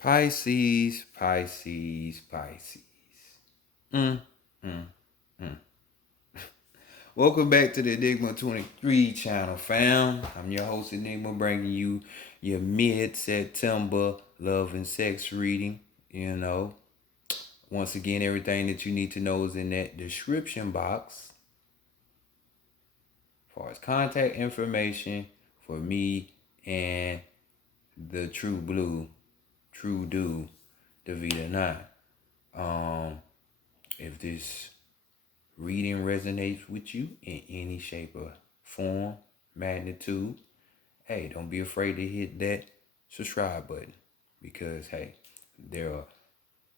Pisces, Pisces, Pisces. Mm, mm, mm. Welcome back to the Enigma 23 channel, fam. I'm your host, Enigma, bringing you your mid-September love and sex reading. Once again, everything that you need to know is in that description box. As far as contact information for me and the True Blue, True Do, Davita 9. If this reading resonates with you in any shape or form, magnitude, hey, don't be afraid to hit that subscribe button because, hey, there are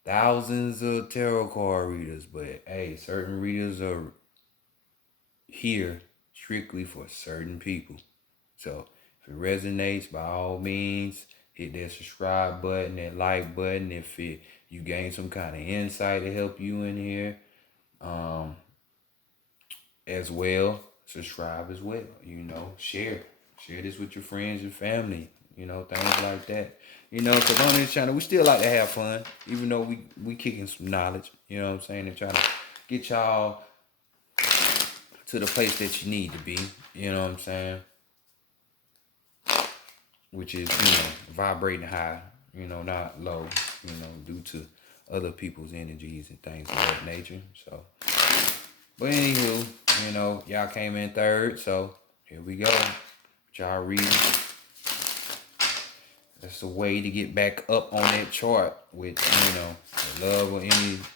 thousands of tarot card readers, but hey, certain readers are here strictly for certain people. So if it resonates, by all means, hit that subscribe button, that like button. If you gain some kind of insight to help you in here, as well, subscribe as well. Share this with your friends, your family. Things like that. Because on this channel, we still like to have fun, even though we kicking some knowledge. You know what I'm saying? And trying to get y'all to the place that you need to be. You know what I'm saying? Which is, vibrating high, not low, due to other people's energies and things of that nature. So, but anywho, y'all came in third, so here we go. Y'all reading. That's a way to get back up on that chart with, the love or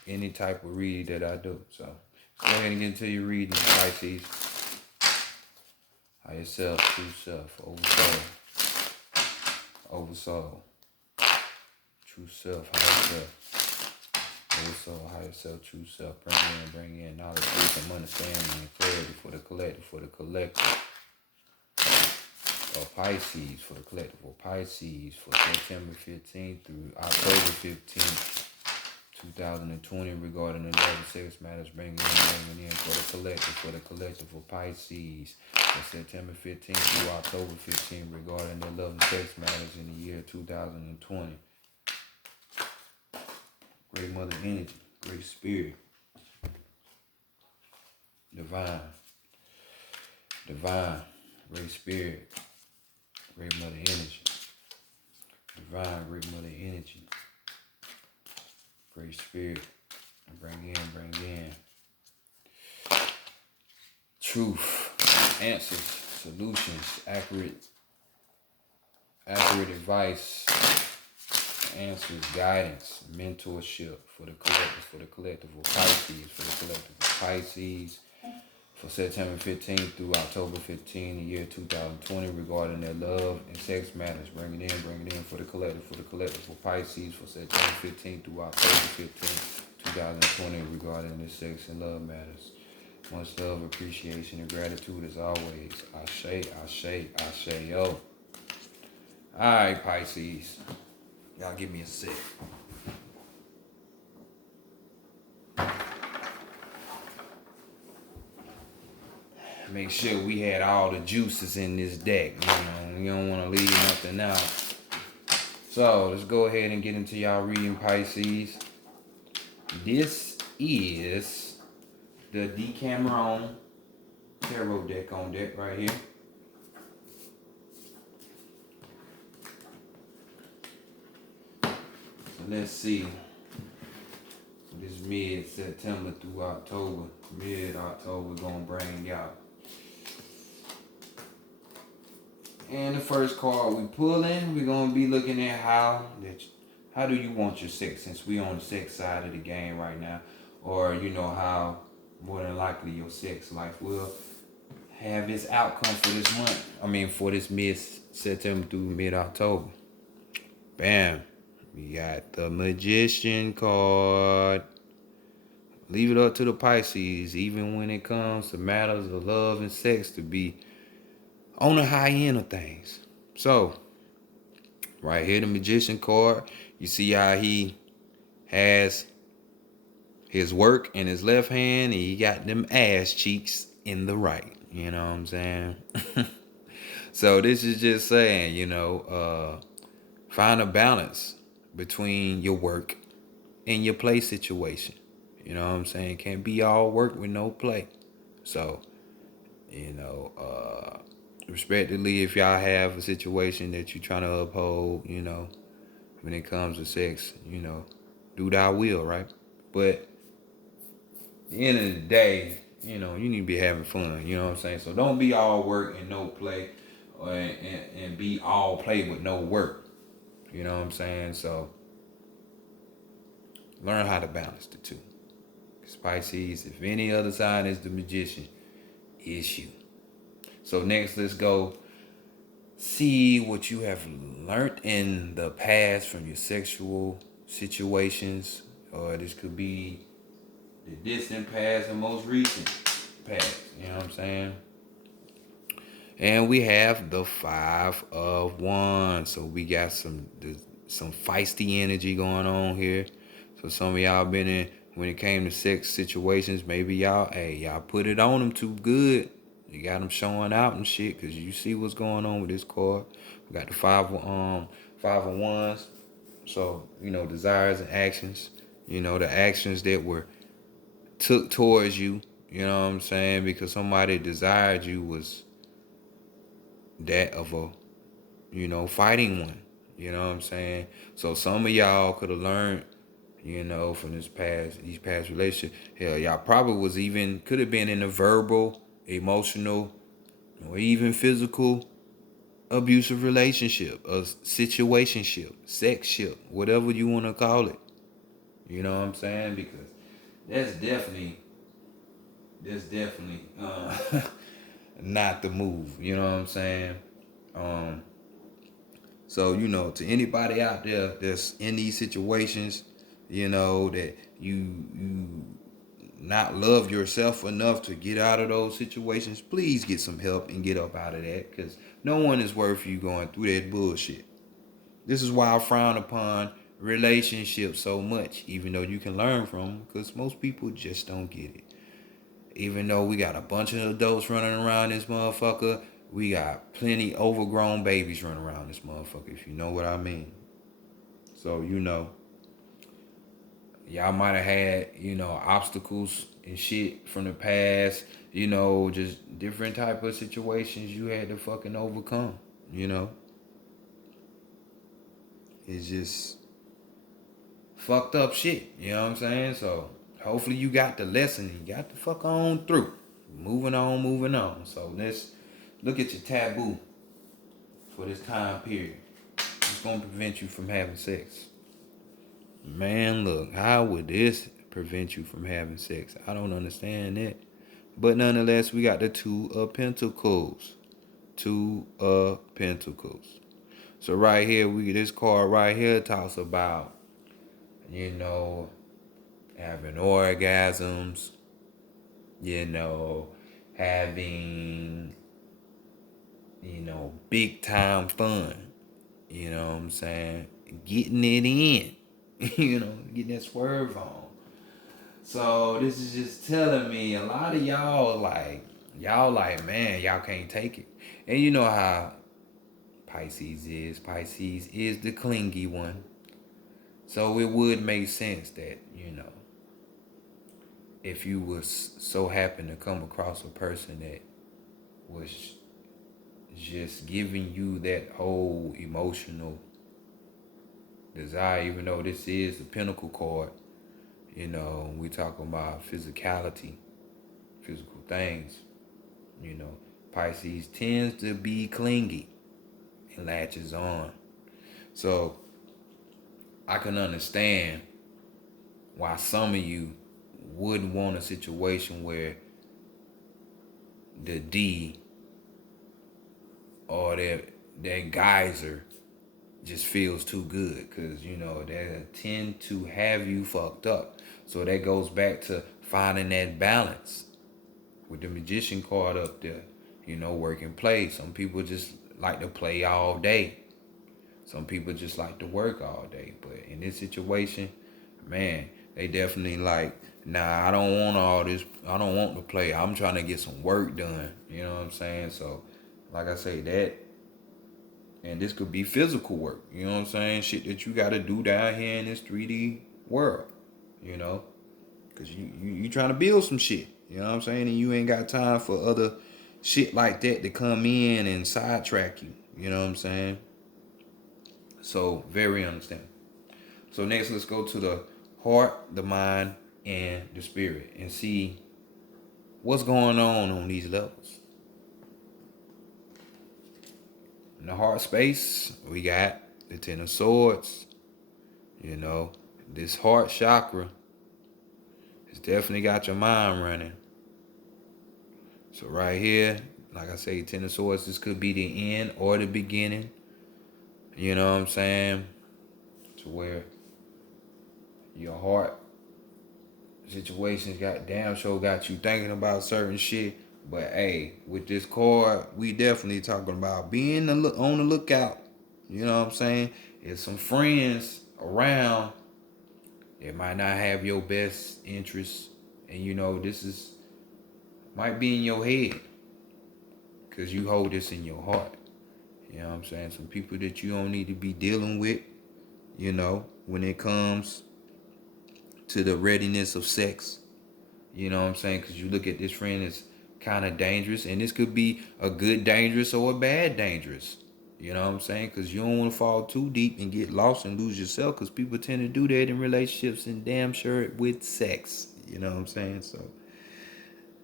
any type of read that I do. So let's go ahead and get into your reading, Pisces. Higher self, true self, over soul, true self, higher self, over soul, higher self, true self. Bring in knowledge, wisdom, understanding, and clarity for the collective. Pisces for the collective, or Pisces for September 15th through October 15th, 2020, regarding the love and sex matters, bringing in for the collective for Pisces for September 15th through October 15th, regarding the love and sex matters in the year 2020. Great Mother Energy, Great Spirit, Divine, Great Spirit, Great Mother Energy, Divine, Great Mother Energy, Great Spirit, bring in truth, answers, solutions, accurate advice, answers, guidance, mentorship for the collective of Pisces, for September 15th through October 15th, the year 2020, regarding their love and sex matters. Bring it in for the collective for Pisces for September 15th through October 15th, 2020, regarding their sex and love matters. Much love, appreciation, and gratitude as always. Ashe, yo. Alright, Pisces. Y'all give me a sec. Make sure we had all the juices in this deck. We don't want to leave nothing out. So let's go ahead and get into y'all reading, Pisces. This is the Decameron Tarot deck on deck right here. So let's see. This mid-September through October. Mid-October gonna bring y'all. And the first card we pulling, we're gonna be looking at how do you want your sex, since we on the sex side of the game right now, or how more than likely your sex life will have its outcome for this month. For this mid-September through mid-October. Bam. We got the Magician card. Leave it up to the Pisces, even when it comes to matters of love and sex, to be on the high end of things. So, right here, the Magician card. You see how he has his work in his left hand, and he got them ass cheeks in the right. You know what I'm saying? So this is just saying, find a balance between your work and your play situation. You know what I'm saying? Can't be all work with no play. So, you know, respectively, if y'all have a situation that you're trying to uphold, you know, when it comes to sex, you know, do thy will, right? But at the end of the day, you know, you need to be having fun, you know what I'm saying? So don't be all work and no play, and be all play with no work, you know what I'm saying? So learn how to balance the two. Because Pisces, if any other sign is the magician, it's you. So next, let's go see what you have learned in the past from your sexual situations, or this could be the distant past and most recent past. You know what I'm saying? And we have the Five of Wands. So we got some feisty energy going on here. So some of y'all been in, when it came to sex situations, maybe y'all put it on them too good. You got them showing out and shit, cause you see what's going on with this card. We got the Five of Wands. So, you know, desires and actions. You know, the actions that were took towards you. You know what I'm saying? Because somebody desired you was that of a, you know, fighting one. You know what I'm saying? So some of y'all could have learned, you know, from these past relationships. Hell, y'all probably could have been in a verbal, emotional, or even physical abusive relationship, a situationship, sexship, whatever you want to call it. You know what I'm saying? Because that's definitely not the move. You know what I'm saying? Um, So, you know, to anybody out there that's in these situations, you know, that you not love yourself enough to get out of those situations, please get some help and get up out of that, because no one is worth you going through that bullshit. This is why I frown upon relationships so much, even though you can learn from them, because most people just don't get it. Even though we got a bunch of adults running around this motherfucker, we got plenty overgrown babies running around this motherfucker, if you know what I mean. So, you know, y'all might have had, you know, obstacles and shit from the past, you know, just different type of situations you had to fucking overcome, you know. It's just fucked up shit, you know what I'm saying? So, hopefully you got the lesson and you got the fuck on through. Moving on, moving on. So, let's look at your taboo for this time period. It's gonna prevent you from having sex. Man, look, how would this prevent you from having sex? I don't understand that. But nonetheless, we got the Two of Pentacles. Two of Pentacles. So right here, this card right here talks about, you know, having orgasms, you know, having, you know, big time fun. You know what I'm saying? Getting it in. You know, getting that swerve on. So this is just telling me a lot of y'all like, man, y'all can't take it. And you know how Pisces is. Pisces is the clingy one. So it would make sense that, you know, if you was so happen to come across a person that was just giving you that whole emotional desire, even though this is the Pentacle card, you know, we talking about physicality, physical things, you know, Pisces tends to be clingy and latches on. So I can understand why some of you wouldn't want a situation where the D or that geyser just feels too good, because you know they tend to have you fucked up. So that goes back to finding that balance with the Magician card up there. You know, work and play. Some people just like to play all day. Some people just like to work all day. But in this situation, man, they definitely like, nah, I don't want all this. I don't want to play. I'm trying to get some work done. You know what I'm saying? So, like I say, that And this could be physical work, you know what I'm saying? Shit that you got to do down here in this 3D world, you know? Because you trying to build some shit, you know what I'm saying? And you ain't got time for other shit like that to come in and sidetrack you, you know what I'm saying? So, very understandable. So, next, let's go to the heart, the mind, and the spirit and see what's going on these levels. In the heart space, we got the Ten of Swords. You know, this heart chakra has definitely got your mind running. So right here, like I say, Ten of Swords, this could be the end or the beginning. You know what I'm saying? To where your heart situations got damn sure got you thinking about certain shit. But hey, with this card, we definitely talking about being on the lookout. You know what I'm saying? If some friends around, it might not have your best interests, and you know this is might be in your head because you hold this in your heart. You know what I'm saying? Some people that you don't need to be dealing with. You know, when it comes to the readiness of sex. You know what I'm saying? Because you look at this friend as kind of dangerous, and this could be a good dangerous or a bad dangerous. You know what I'm saying? Because you don't want to fall too deep and get lost and lose yourself, because people tend to do that in relationships and damn sure with sex. You know what I'm saying? So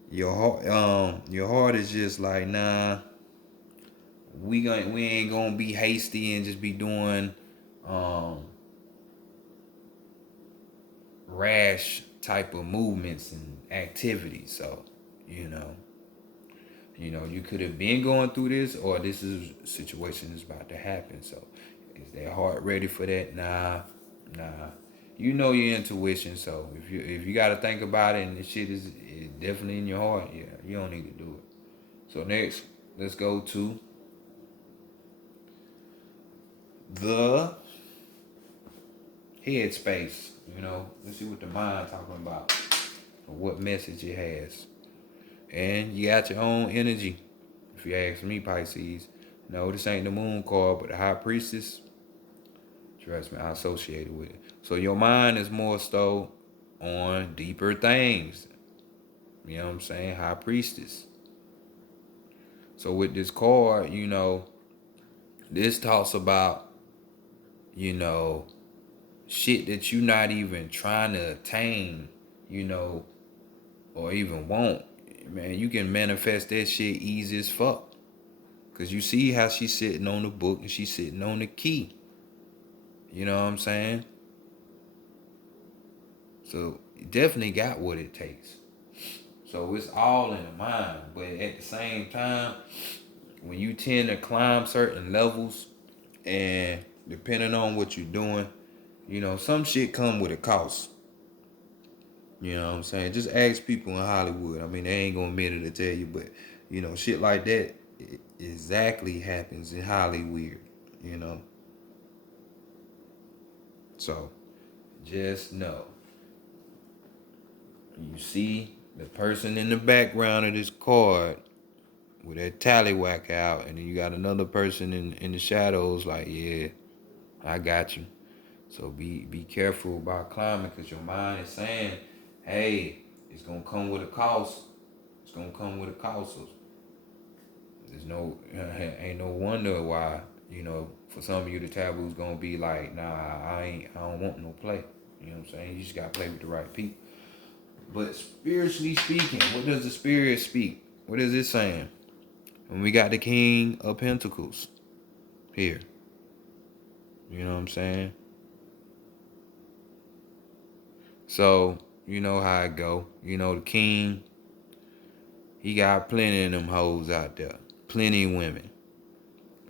your heart is just like, nah, we ain't gonna be hasty and just be doing um rash type of movements and activities. So, you know, you could have been going through this, or this is a situation that's about to happen. So, is their heart ready for that? Nah. You know your intuition. So if you got to think about it, and the shit is definitely in your heart, yeah, you don't need to do it. So next, let's go to the headspace. You know, let's see what the mind talking about, or what message it has. And you got your own energy. If you ask me, Pisces, no, this ain't the moon card, but the high priestess, trust me, I associated with it. So your mind is more so on deeper things. You know what I'm saying? High priestess. So with this card, this talks about, you know, shit that you not even trying to attain, or even want. Man, you can manifest that shit easy as fuck. Cause you see how she's sitting on the book and she's sitting on the key. You know what I'm saying? So you definitely got what it takes. So it's all in the mind. But at the same time, when you tend to climb certain levels, and depending on what you're doing, some shit come with a cost. You know what I'm saying? Just ask people in Hollywood. I mean, they ain't gonna admit it to tell you, but shit like that exactly happens in Hollywood. You know, so just know. You see the person in the background of this card with that tallywhack out, and then you got another person in the shadows. Like, yeah, I got you. So be careful about climbing, because your mind is saying, hey, it's gonna come with a cost. It's gonna come with a cost. So there's ain't no wonder why, for some of you the taboo is gonna be like, nah, I don't want no play. You know what I'm saying? You just gotta play with the right people. But spiritually speaking, what does the spirit speak? What is it saying? When we got the King of Pentacles here. You know what I'm saying? So, you know how it go. The king, he got plenty of them hoes out there. Plenty of women.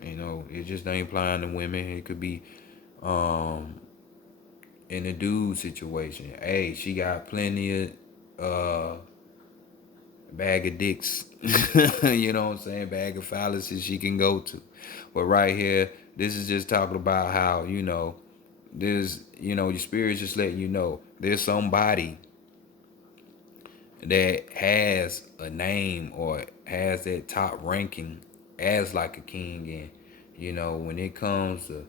It just ain't applying to women. It could be in a dude situation. Hey, she got plenty of bag of dicks. You know what I'm saying? Bag of phalluses she can go to. But right here, this is just talking about how, your spirit's just letting you know there's somebody that has a name or has that top ranking as like a king, and when it comes to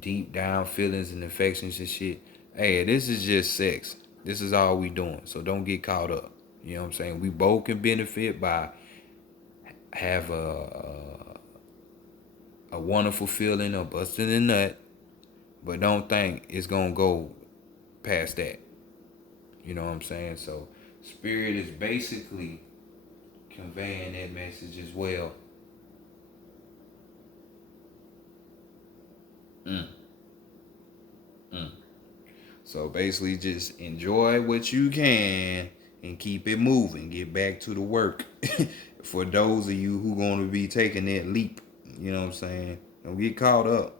deep down feelings and affections and shit, hey, this is just sex. This is all we doing. So don't get caught up. You know what I'm saying? We both can benefit by have a wonderful feeling of busting a nut, but don't think it's gonna go past that. You know what I'm saying? So spirit is basically conveying that message as well. Mm, mm. So basically, just enjoy what you can and keep it moving. Get back to the work. For those of you who gonna be taking that leap, you know what I'm saying? Don't get caught up.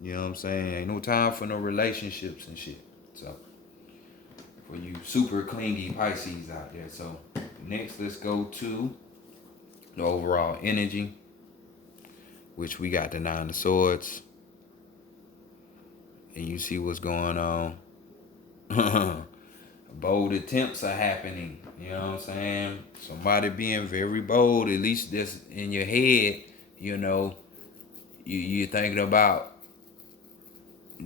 You know what I'm saying? Ain't no time for no relationships and shit. So for you super clingy Pisces out there. So next, let's go to the overall energy, which we got the Nine of Swords, and you see what's going on. Bold attempts are happening. You know what I'm saying? Somebody being very bold, at least that's in your head. You're thinking about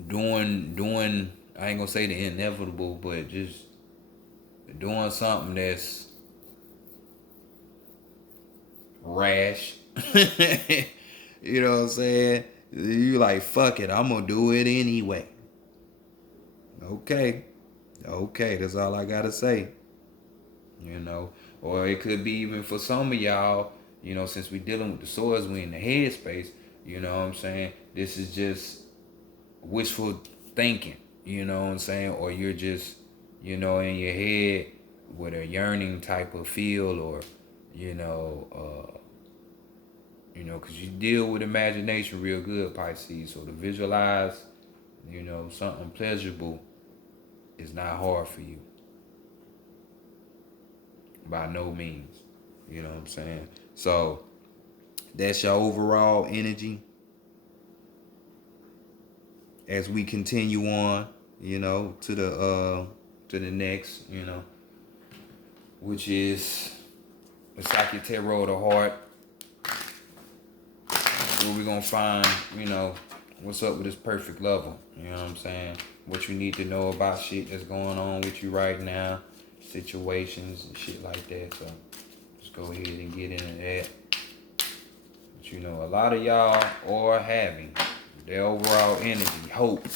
doing. I ain't gonna say the inevitable, but just doing something that's rash. You know what I'm saying? You like, fuck it, I'm gonna do it anyway. Okay. Okay, that's all I gotta say. you know. Or it could be even for some of y'all, since we dealing with the swords, we in the headspace, you know what I'm saying? This is just wishful thinking, you know what I'm saying? Or you're just, in your head with a yearning type of feel, or, because you deal with imagination real good, Pisces. So to visualize, something pleasurable is not hard for you. By no means. You know what I'm saying? So that's your overall energy as we continue on, to the next, which is the Psychic Tarot of the Heart, where we're gonna find, what's up with this perfect lover. You know what I'm saying? What you need to know about shit that's going on with you right now, situations and shit like that. So just go ahead and get into that. But a lot of y'all are having their overall energy, hope.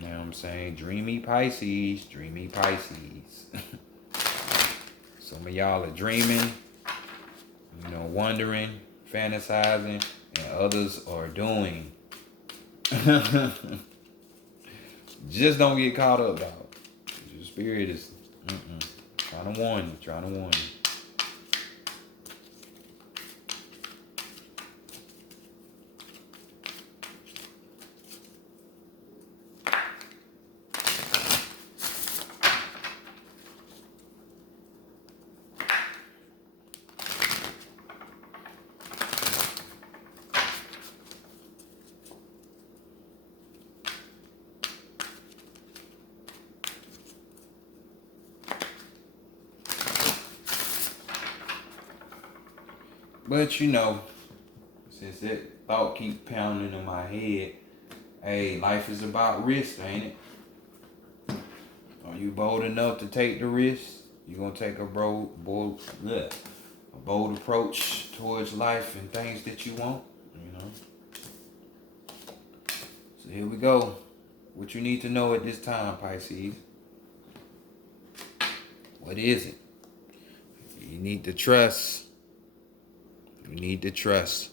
You know what I'm saying? Dreamy Pisces, dreamy Pisces. Some of y'all are dreaming, wondering, fantasizing, and others are doing. Just don't get caught up, dog. Your spirit is trying to warn you. But since that thought keep pounding in my head, hey, life is about risk, ain't it? Are you bold enough to take the risk? You gonna take a bold approach towards life and things that you want, So here we go. What you need to know at this time, Pisces. What is it? You need to trust. You need to trust.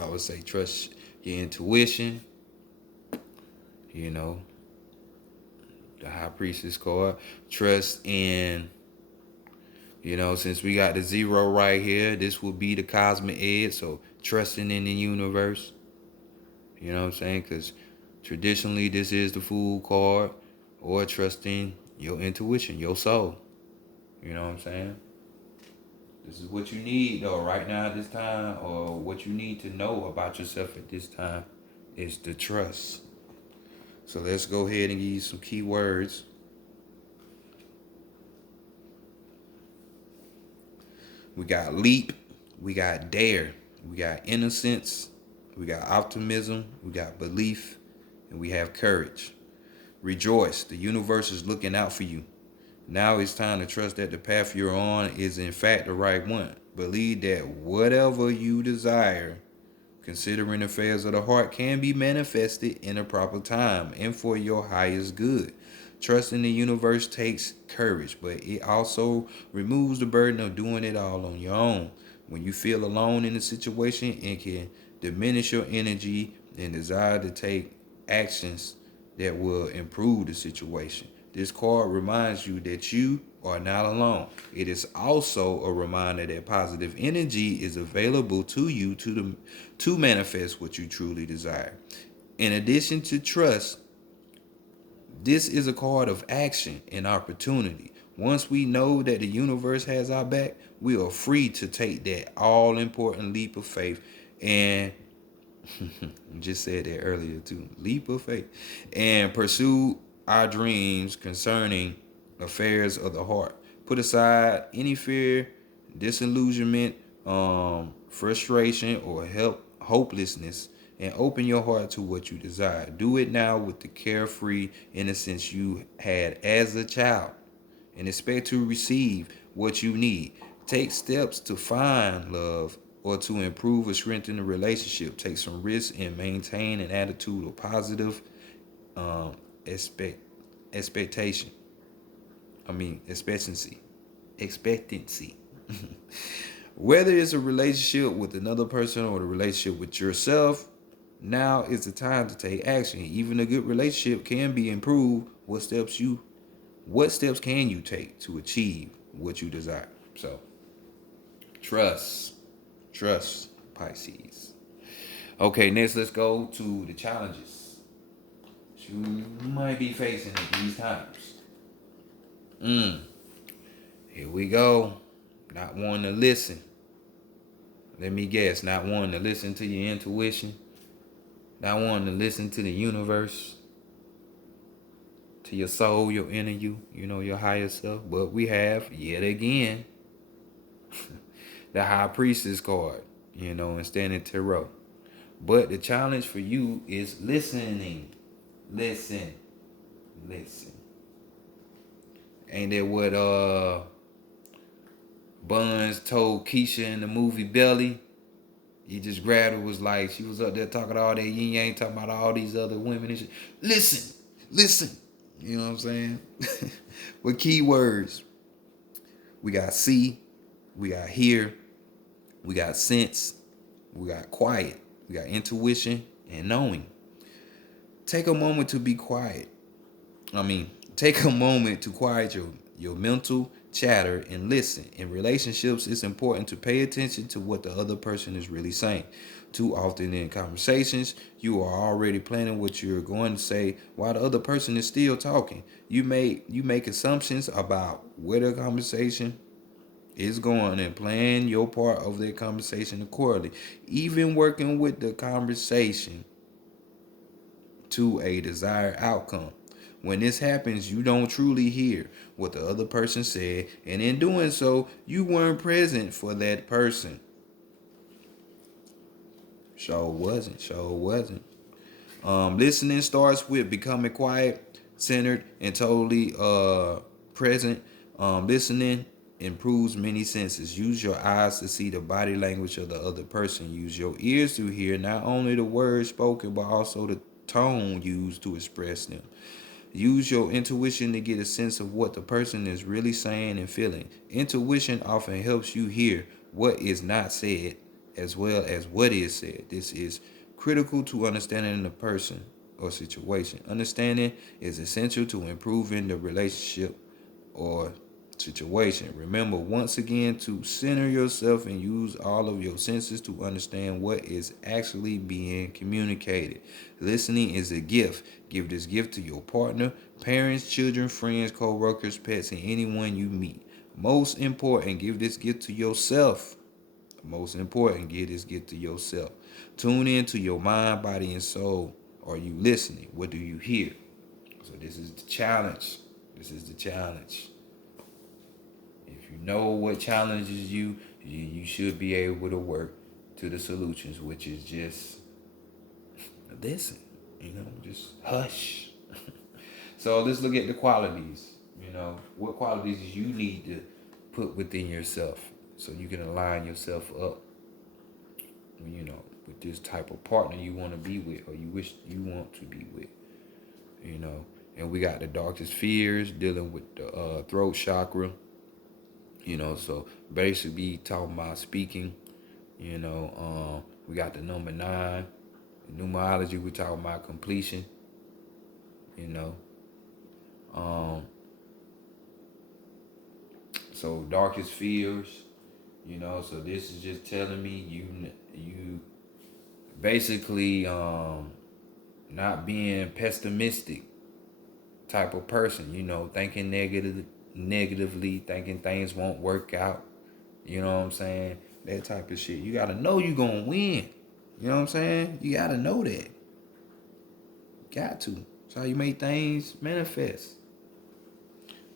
I would say trust your intuition. The High Priestess card. Trust in, since we got the 0 right here, this will be the cosmic edge. So trusting in the universe. You know what I'm saying? Because traditionally this is the Fool card. Or trusting your intuition, your soul. You know what I'm saying? This is what you need, though, right now at this time, or what you need to know about yourself at this time is the trust. So let's go ahead and give you some key words. We got leap, we got dare. We got innocence, we got optimism, we got belief, and we have courage. Rejoice, the universe is looking out for you. Now it's time to trust that the path you're on is in fact the right one. Believe that whatever you desire, considering affairs of the heart, can be manifested in a proper time and for your highest good. Trust in the universe takes courage, but it also removes the burden of doing it all on your own. When you feel alone in a situation, it can diminish your energy and desire to take actions that will improve the situation. This card reminds you that you are not alone. It is also a reminder that positive energy is available to you to manifest what you truly desire. In addition to trust, this is a card of action and opportunity. Once we know that the universe has our back, we are free to take that all important leap of faith and just said that earlier too. Leap of faith. And pursue our dreams concerning affairs of the heart. Put aside any fear, disillusionment, frustration, or hopelessness, and open your heart to what you desire. Do it now with the carefree innocence you had as a child, and expect to receive what you need. Take steps to find love or to improve or strengthen the relationship. Take some risks and maintain an attitude of positive um, expect expectation. Expectancy. Expectancy. Whether it's a relationship with another person or the relationship with yourself, now is the time to take action. Even a good relationship can be improved. What steps can you take to achieve what you desire? So, trust. Trust, Pisces. Okay, next let's go to the challenges you might be facing at these times. Here we go. Not wanting to listen. Let me guess, not wanting to listen to your intuition. Not wanting to listen to the universe. To your soul, your inner you know, your higher self. But we have, yet again, the High Priestess card, and standing tarot. But the challenge for you is listening. Listen. Ain't that what Buns told Keisha in the movie Belly? He just grabbed her, was like, she was up there talking all that yin yang, talking about all these other women and shit. Listen. You know what I'm saying? With keywords, we got see, we got hear, we got sense, we got quiet, we got intuition and knowing. Take a moment to be quiet. Take a moment to quiet your mental chatter and listen. In relationships, it's important to pay attention to what the other person is really saying. Too often in conversations, you are already planning what you're going to say while the other person is still talking. You make assumptions about where the conversation is going and plan your part of that conversation accordingly. Even working with the conversation to a desired outcome. When this happens, you don't truly hear what the other person said, and in doing so, you weren't present for that person. Sure wasn't. Listening starts with becoming quiet, centered, and totally present. Listening improves many senses. Use your eyes to see the body language of the other person. Use your ears to hear not only the words spoken, but also the tone used to express them. Use your intuition to get a sense of what the person is really saying and feeling. Intuition often helps you hear what is not said as well as what is said. This is critical to understanding the person or situation. Understanding is essential to improving the relationship or situation. Remember once again to center yourself and use all of your senses to understand what is actually being communicated. Listening is a gift. Give this gift to your partner, parents, children, friends, co-workers, pets, and anyone you meet. Most important, give this gift to yourself. Give this gift to yourself. Tune in to your mind, body, and soul. Are you listening? What do you hear? So this is the challenge. If you know what challenges you should be able to work to the solutions, which is just listen, just hush. So let's look at the qualities. What qualities you need to put within yourself so you can align yourself up, with this type of partner you want to be with or you wish you want to be with, And we got the darkest fears dealing with the throat chakra, so basically talking about speaking, we got the number 9, numerology, we talking about completion, you know. So darkest fears, so this is just telling me you basically not being pessimistic type of person, thinking negatively, thinking things won't work out. You know what I'm saying? That type of shit. You gotta know you gonna win. You know what I'm saying? You gotta know that. Got to. That's how you make things manifest.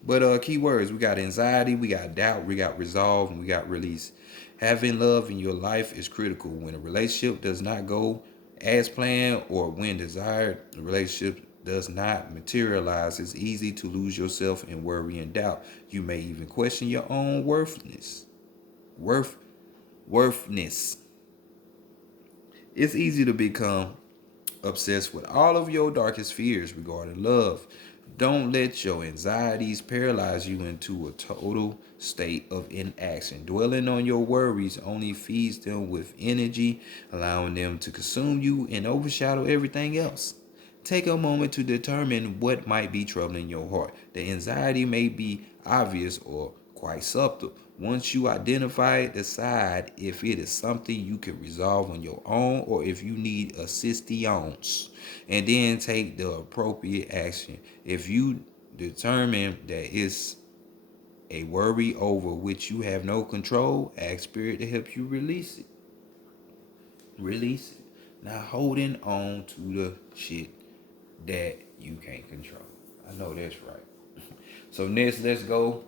But keywords, we got anxiety, we got doubt, we got resolve, and we got release. Having love in your life is critical. When a relationship does not go as planned or when desired, the relationship does not materialize, it's easy to lose yourself in worry and doubt. You may even question your own worthiness. Worthness. It's easy to become obsessed with all of your darkest fears regarding love. Don't let your anxieties paralyze you into a total state of inaction. Dwelling on your worries only feeds them with energy, allowing them to consume you and overshadow everything else. Take a moment to determine what might be troubling your heart. The anxiety may be obvious or quite subtle. Once you identify it, decide if it is something you can resolve on your own or if you need assistance, and then take the appropriate action. If you determine that it's a worry over which you have no control, ask Spirit to help you release it. Release it. Not holding on to the shit that you can't control. I know that's right. So next, let's go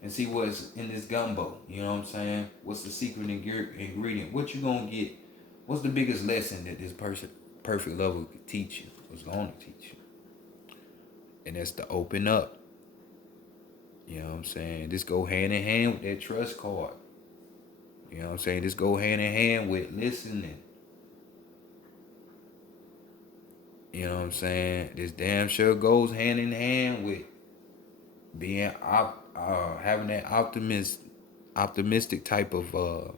and see what's in this gumbo. You know what I'm saying? What's the secret ingredient? What you gonna get? What's the biggest lesson that this perfect lover could teach you? Was going to teach you? And that's to open up. You know what I'm saying? This go hand in hand with that trust card. You know what I'm saying? This go hand in hand with listening. You know what I'm saying? This damn sure goes hand in hand with being having that optimistic type of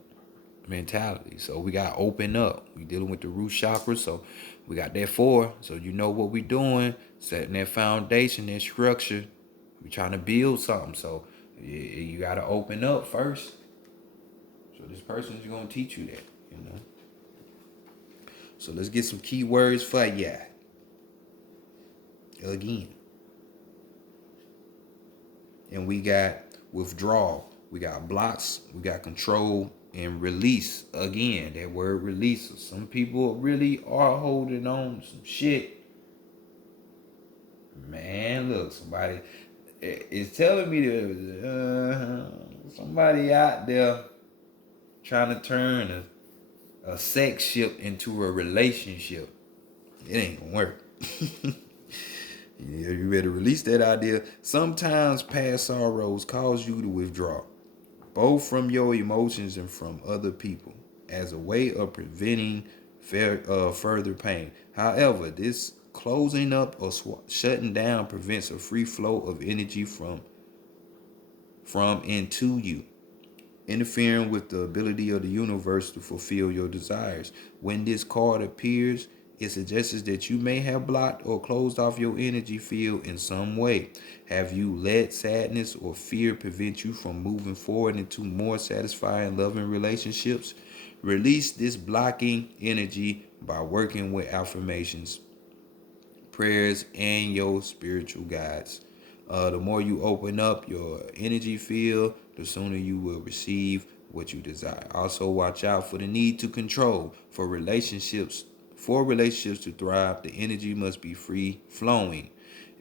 mentality. So we got to open up. We dealing with the root chakra, so we got that 4. So you know what we doing, setting that foundation, that structure. We trying to build something. So you got to open up first. So this person is going to teach you that, So let's get some keywords for ya. Again. And we got withdrawal. We got blocks. We got control and release. Again, that word release. Some people really are holding on to some shit. Man, look, somebody is telling me that somebody out there trying to turn a sex ship into a relationship. It ain't gonna work. Yeah, you better release that idea. Sometimes past sorrows cause you to withdraw, both from your emotions and from other people, as a way of preventing further pain. However, this closing up or shutting down prevents a free flow of energy from and to you, interfering with the ability of the universe to fulfill your desires. When this card appears, it suggests that you may have blocked or closed off your energy field in some way. Have you let sadness or fear prevent you from moving forward into more satisfying, loving relationships? Release this blocking energy by working with affirmations, prayers, and your spiritual guides. The more you open up your energy field, the sooner you will receive what you desire. Also, watch out for the need to control. For relationships to thrive, the energy must be free flowing.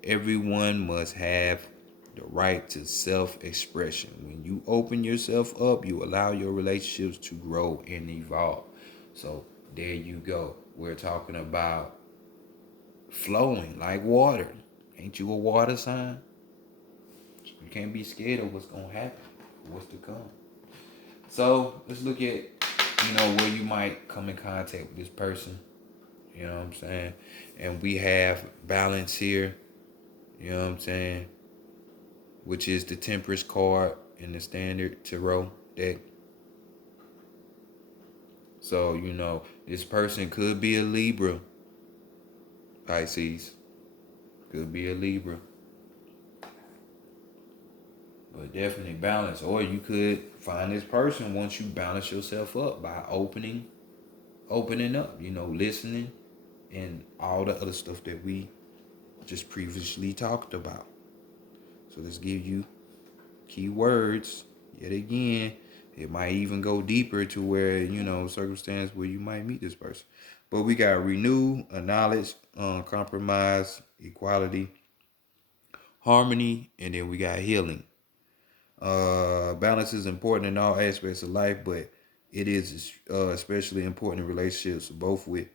Everyone must have the right to self-expression. When you open yourself up, you allow your relationships to grow and evolve. So there you go. We're talking about flowing like water. Ain't you a water sign? You can't be scared of what's gonna happen, what's to come. So let's look at, where you might come in contact with this person. You know what I'm saying? And we have balance here. You know what I'm saying? Which is the Temperance card in the standard tarot deck. So, this person could be a Libra, Pisces. Could be a Libra. But definitely balance. Or you could find this person once you balance yourself up by opening up, listening and all the other stuff that we just previously talked about. So let's give you keywords yet again. It might even go deeper to where, circumstance where you might meet this person. But we got renew, acknowledge, compromise, equality, harmony, and then we got healing. Balance is important in all aspects of life, but it is especially important in relationships, both with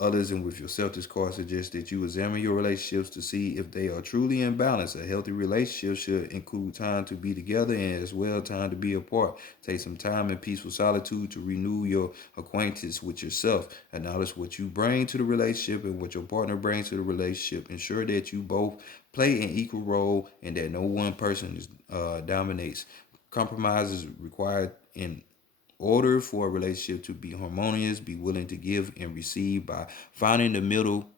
others and with yourself. This card suggests that you examine your relationships to see if they are truly in balance. A healthy relationship should include time to be together and as well time to be apart. Take some time in peaceful solitude to renew your acquaintance with yourself. Acknowledge what you bring to the relationship and what your partner brings to the relationship. Ensure that you both play an equal role and that no one person dominates. Compromise is required in order for a relationship to be harmonious. Be willing to give and receive. By finding the middle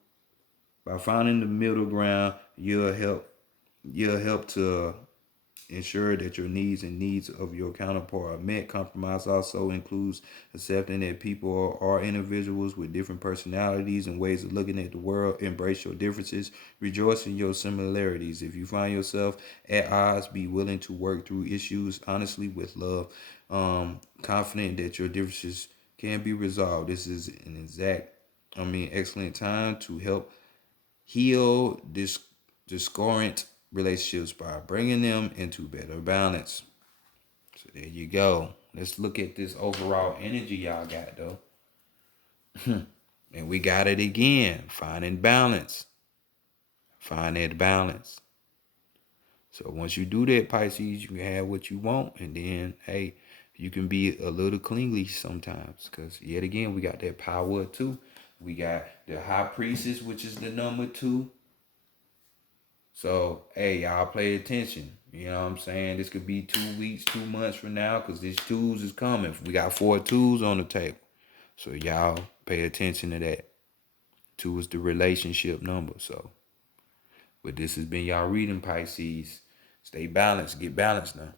ground, you'll help to ensure that your needs of your counterpart are met. Compromise also includes accepting that people are individuals with different personalities and ways of looking at the world. Embrace your differences. Rejoice in your similarities. If you find yourself at odds, be willing to work through issues honestly with love. Confident that your differences can be resolved. This is excellent time to help heal discordant relationships by bringing them into better balance. So there you go. Let's look at this overall energy y'all got though. And we got it again. Finding balance. Find that balance. So once you do that, Pisces, you can have what you want. And then, hey, you can be a little clingy sometimes. Because yet again, we got that power too. We got the high priestess, which is the number 2. So, hey, y'all pay attention. You know what I'm saying? This could be 2 weeks, 2 months from now, because these 2s is coming. We got 4 2s on the table. So y'all pay attention to that. 2 is the relationship number. So, but this has been y'all reading, Pisces. Stay balanced. Get balanced now.